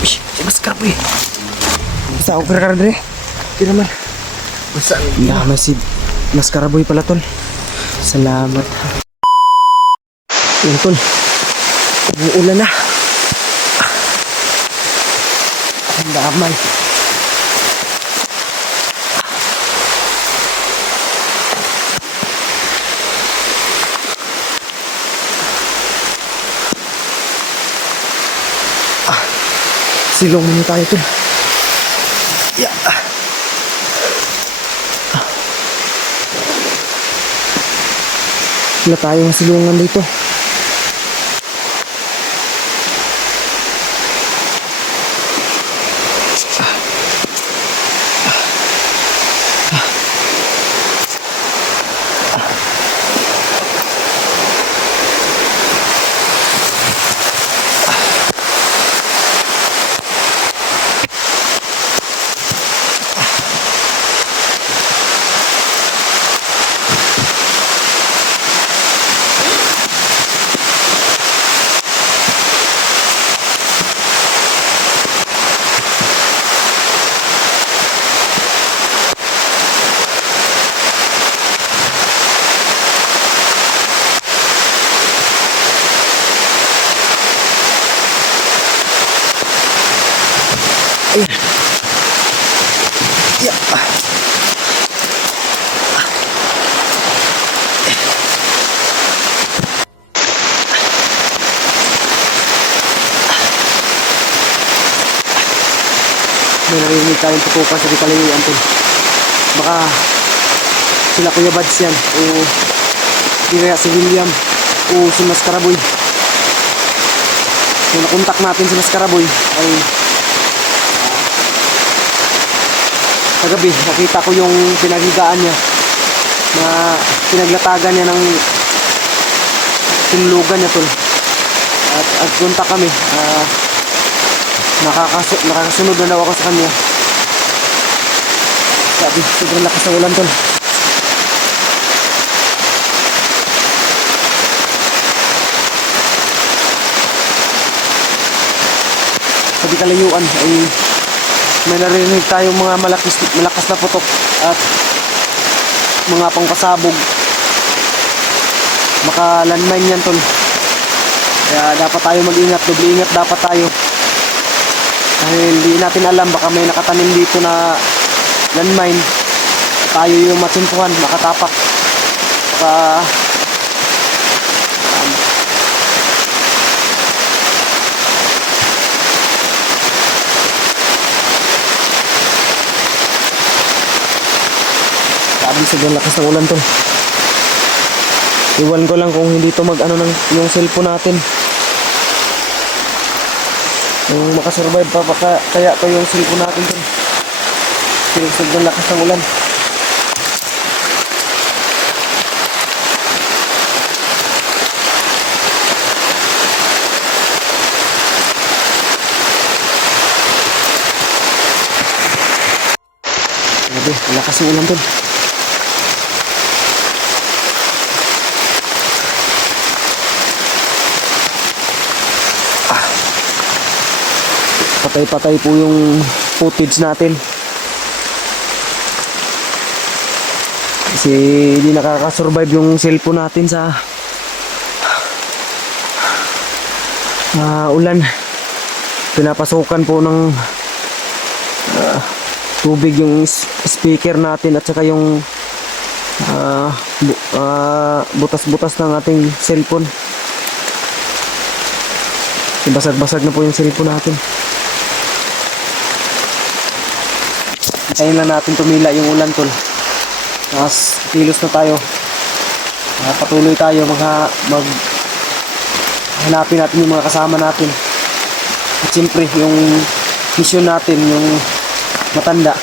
Si Mas Karaboy. Basta ako kira dre. Di naman. Basta si Mas Karaboy pala tol. Salamat. Yan tol. Umuulan na. Ang damay. Silong muna tayo tol. Yeah. Wala tayong silungan dito. Ayan. Yeah. May narinig tayong tutukan sa kalayuan tol. Baka sila Kuya Bads yan o di kaya si William o si Mas Karaboy. Kung nakontak natin si Mas Karaboy ay kagabi nakita ko yung pinagigaan niya na pinaglatagan niya ng tinulugan niya tol. At kontak kami, nakakasunod na daw ako sa kanya. Sabi, sobrang lakas ng ulan tol. Sabi kalayuan ay may narinig tayong mga malakas na putok at mga pangpasabog. Maka landmine yan tol. Kaya dapat tayo mag-ingat, doble ingat dapat tayo. Dahil hindi natin alam, baka may nakatanim dito na landmine. Tayo yung matsimpuhan, makatapak. Baka sabi sobrang lakas ng ulan tol. Iwan ko lang kung hindi to mag-ano ng yung cellphone natin. Kung makasurvive pa kaya to yung cellphone natin tol. Kasi sobrang lakas ng ulan. Grabe, lakas ng ulan tol. Patay-patay po yung footage natin. Kasi hindi nakakasurvive yung cellphone natin sa ulan. Pinapasukan po ng tubig yung speaker natin at saka yung butas-butas ng ating cellphone. Basag-basag na po yung cellphone natin. Hintayin lang natin tumila yung ulan tol. Tapos kilos na tayo. Patuloy tayo hanapin natin yung mga kasama natin. At siyempre yung mission natin, yung matanda.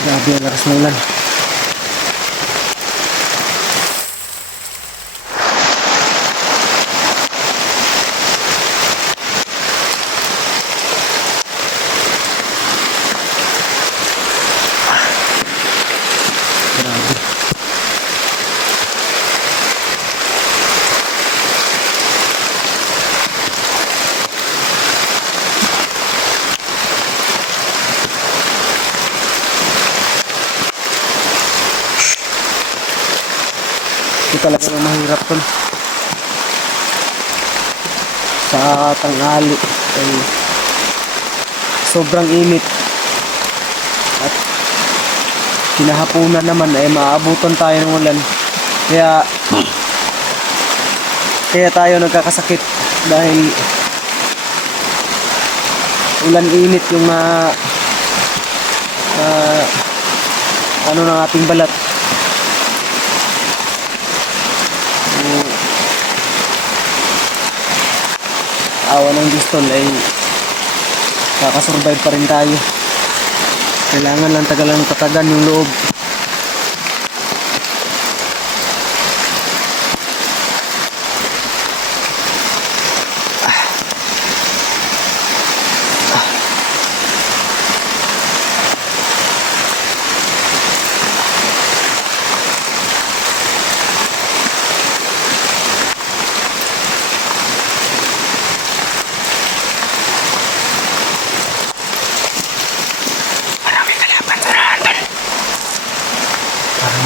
Grabe ang lakas ng ulan. talaga yung mahirap tol. Sa tanghali ay sobrang init. At kinahapunan naman ay maabutan tayo ng ulan. Kaya tayo nagkakasakit dahil ulan init yung ano ng ating balat. Awa ng Diyos tol ay kakasurvive pa rin tayo. Kailangan lang tagalang tatagan yung loob.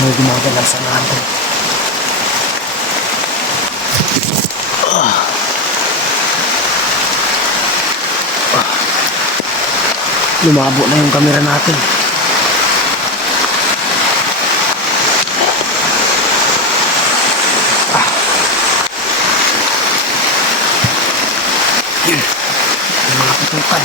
May gumagalaw sa natin. Lumabo na yung camera natin. Yun. Yung mga putukan.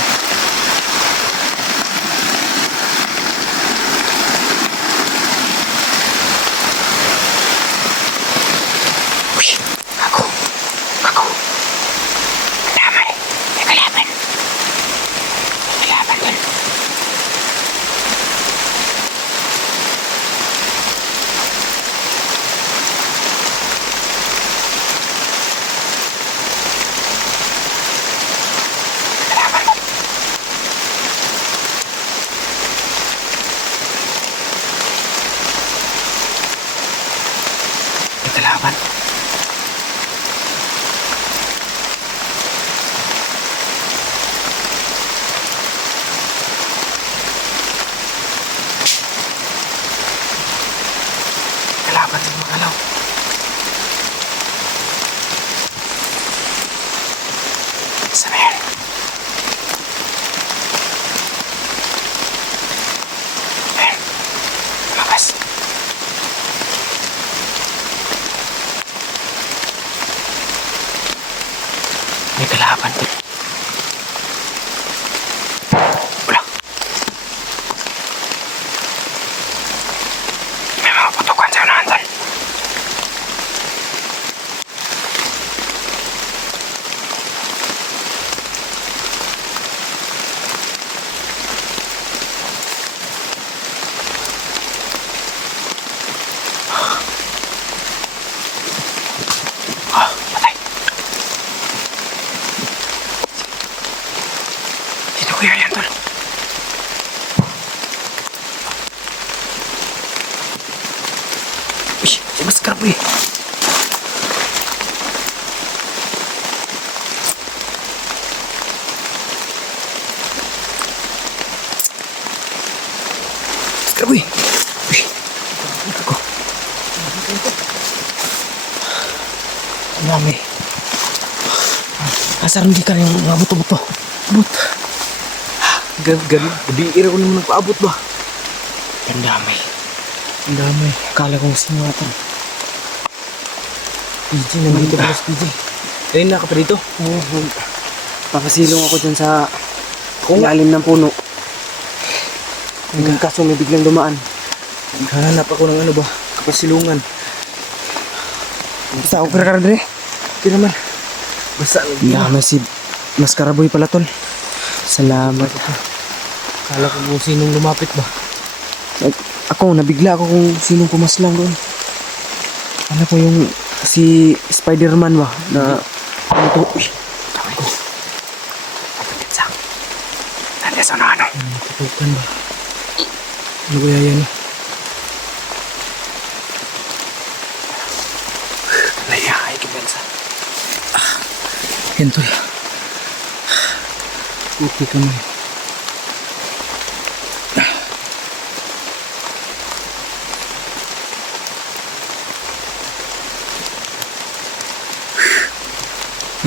Kalaban. Kalaban sa mga kalaw. Sana yan. Ayan. Lumabas. May kalaban to. Wala. May mga putukan sa unahan tol. Patay. Kuya yan tol. Uy, si Mas Karboy. Mas Karboy. Uy, ako. Ang dami. Asar hindi ka rin mga buto-buto. Buto. Gabi-ira ko naman nagpaabot ba? Ang dami. Ang dami. Akala kong sinwatan. PJ, nandito pa si PJ. Ayun na ka pa dito? Oo. Papasilong ako dyan sa ilalim ng puno. Hanggang kaso may biglang dumaan. Naghahanap ako ng ano ba? Kapasilungan. Basta ako kara dre. Hindi naman. Basta ang dami si Mas Karaboy pala tol. Salamat. Kala ko kung sinong lumapit ba? Ako, nabigla ako kung sinong pumaslang doon. Kala ko yung si Spider-Man ba? Na ano to? Uy, kami ko. Kapatid sa nandiyan sa ano? Tutukan ba? Ano kaya yan? Laya, ay kibensa. Yan to. Okay ka man.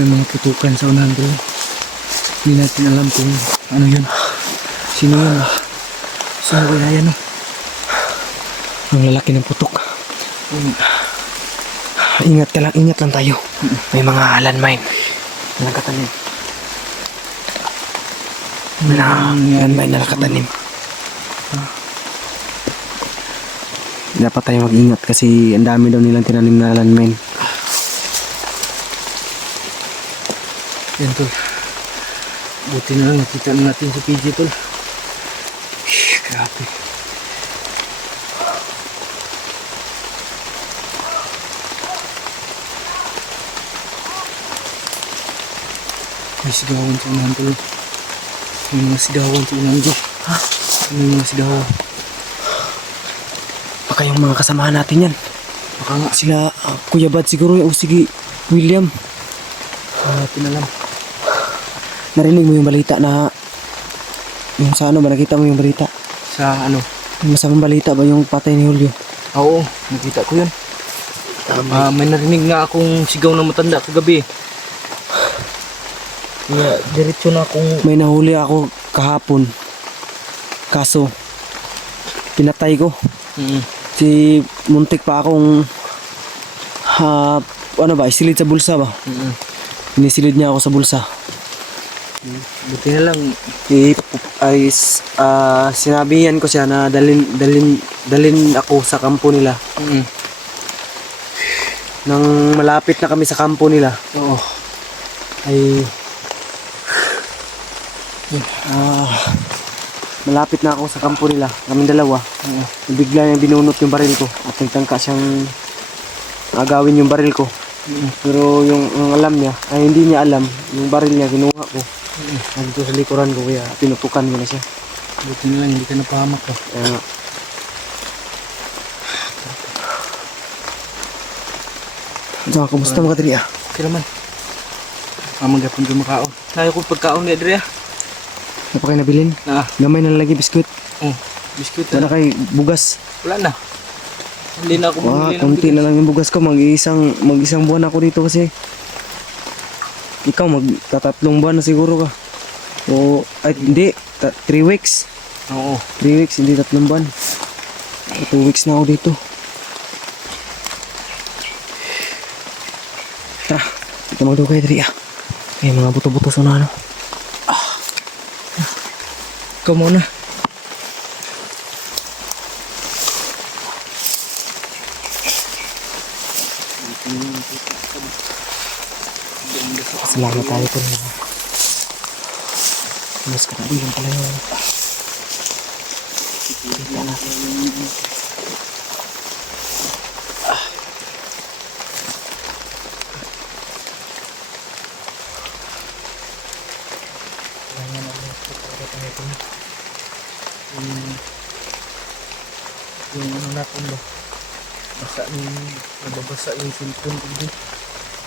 May mga putukan sa unahan tol. Hindi natin alam kung ano yun. Sino yun? Sino kaya yan no? Ang lalaki ng putok. Ingat lang tayo. May mga landmine. Na nakatanim. May mga landmine na nakatanim. Dapat tayo mag-ingat kasi ang dami daw nilang tinanim na landmine. Yan tol. Buti na lang nakita na natin si PJ tol. Grabe. May sigawan sa unahan tol. May mga sigawan sa unahan tol. Ha? May mga sigawan. Baka yung mga kasamahan natin yan. Baka nga Sila Kuya Bad siguro o sige William. natin alam. Narinig mo yung balita na yung sa ano ba nakita mo yung balita? Sa ano? Yung masamang balita ba yung patay ni Julio? Oo, nakita ko yun. May narinig nga akong sigaw na matanda kagabi. Kaya diretso na akong... May nahuli ako kahapon. Kaso pinatay ko. Si muntik pa akong ano ba, isilid sa bulsa ba? Inisilid niya ako sa bulsa. Buti na lang. Sinabihan ko siya na dalin ako sa kampo nila. Nang malapit na kami sa kampo nila. Oo. Ay malapit na ako sa kampo nila. Kaming dalawa. Bigla niyang binunot yung baril ko at nagtangka siyang agawin yung baril ko. Pero yung ang alam niya, ay hindi niya alam, yung baril niya kinuha ko. Nandito sa likuran ko kaya pinutukan ko na siya. Buti na lang hindi ka napahamak ka. Kaya nga. So, kumusta mga kadri ah? Okay naman. Magapon ko makaon. Kaya ko pagkaon ni Adria. Ano pa kayo nabilin? Gamay na lagi biskuit. Biskuit Wala na. kay bugas. Wala na. Hindi na ako bumili ng Konti bigas. na lang yung bugas ko. Mag-isang buwan ako dito kasi ikaw magtatatlong buwan na siguro ka. O, ay hindi. 3 weeks. Oo. 3 weeks, hindi 3 buwan. 2 weeks na ako dito. Tara, ito magdugay dali ah. May mga buto-buto sa ano. Ikaw muna. Salamat tayo po na. Mas katabi lang pala yun. Kita natin. Yung ano natin ba? Nababasa yung cellphone ko din.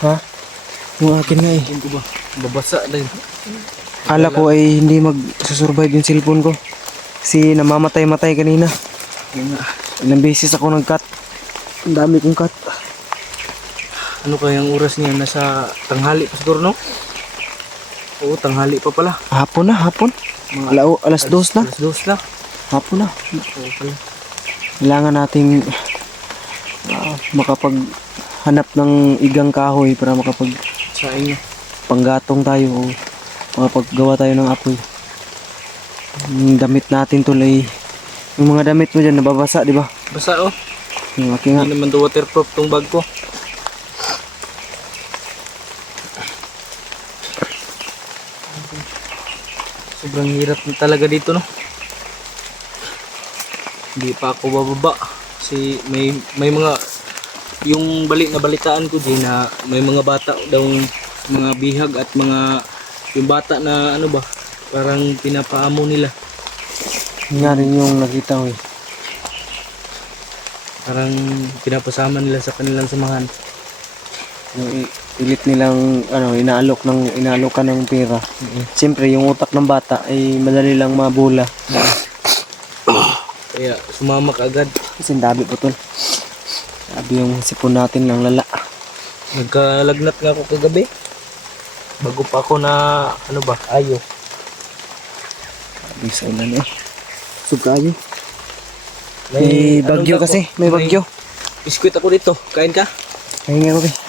Ha? Yung akin nga eh. Cellphone ko ba? Babasa din. Kala ko ay hindi mag-survive yung cellphone ko. Kasi namamatay-matay kanina. Yung nga. Ilang beses ako nag-cut. Ang dami kong cut. Ano kayang oras niya? Nasa tanghali pa siguro, no? Oo, tanghali pa pala. Hapon na, hapon. Alas 2 na. Alas 2 na. Hapon na. Oo pala. Kailangan nating makapaghanap ng igang kahoy para Sa inyo. panggatong tayo o makapaggawa tayo ng apoy. Yung damit natin tuloy. Yung mga damit mo dyan nababasa, di ba? Basa oh. Yung aking nga. Hindi naman to waterproof tong bag ko. Sobrang hirap na talaga dito, no? Hindi pa ako bababa kasi may mga yung nabalitaan ko din na may mga bata daw, mga bihag at mga yung bata na ano ba, parang pinapaamo nila. Yun nga rin yung nakita ko eh. Parang pinapasama nila sa kanilang samahan. Yung pilit nilang inaalokan ng pera. Siyempre yung utak ng bata ay madali lang mabula. Kaya sumama ka agad. Kasi ang dami po tol. Sabi yung sipon natin ng lala. Nagkalagnat nga ako kagabi. Bago pa ako na ano ba, ayo. May saulan eh. Sugayo. May bagyo ano ba kasi. ko? May bagyo. Biskuit ako dito. Kain ka? Kaya nga, okay.